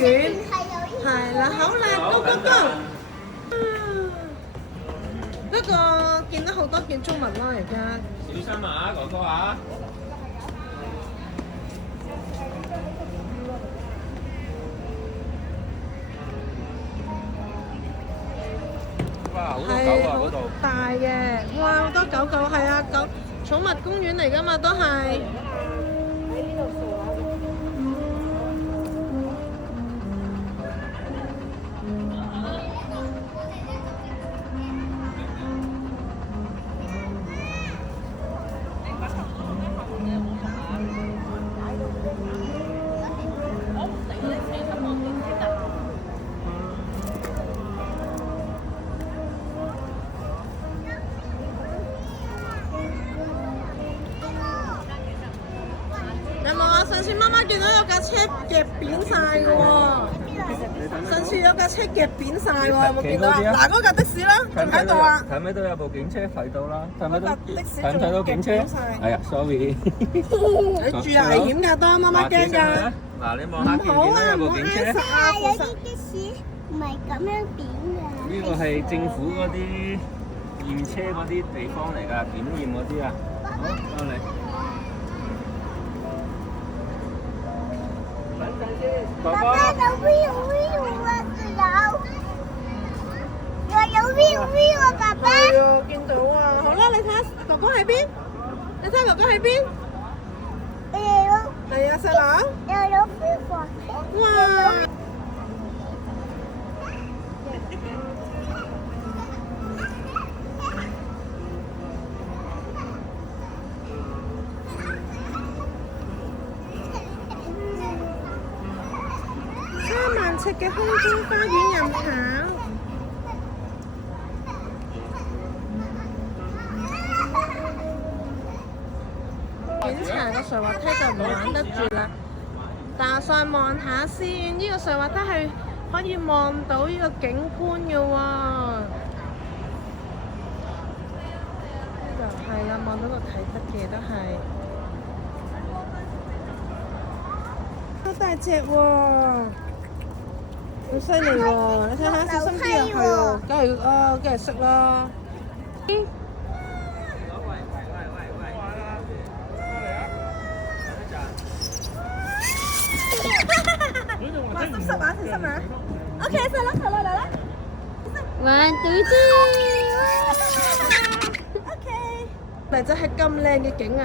園，係啦，好啦，Go Go Go！不過見到好多建築物啦，而家。小心啊，哥哥啊！哇，好多狗啊嗰度！大嘅，哇，好多狗狗，係啊，狗寵物公園嚟㗎嘛，都係。有冇啊？上次媽媽見到有架車夾扁晒嘅喎，上次有架車夾扁晒喎，有冇見到啊？嗱，嗰架的士啦，仲喺度啊！睇唔睇到有部警車睇到啦？睇唔睇到？的士睇唔睇到警車？係啊，sorry。你住危險㗎，多媽媽驚㗎。嗱，你望下見唔見到有部警車？有啲的士唔係咁樣扁嘅。呢個係政府嗰啲驗車嗰啲地方嚟㗎，檢驗嗰啲啊。好，過嚟。爸爸有 view 啊，有 view 啊，爸爸。係啊，見到啊！好啦，你睇下哥哥喺邊？你睇下哥哥喺邊？係啊，細佬。有 view 啊！哇！3萬尺嘅空中花園任跑。檢查個垂滑梯就唔玩得住啦，但係上望下先，呢個垂滑梯係可以望到呢個景觀嘅喎。呢度係啦，望到個啟德嘅都係。好大隻喎，好犀利喎！你睇下，小心啲啊，係喎，梗係識啦。哇，濕濕啊，濕濕啊！OK，細佬，嚟啦！1、2、3，OK。咪真係咁靚嘅景啊！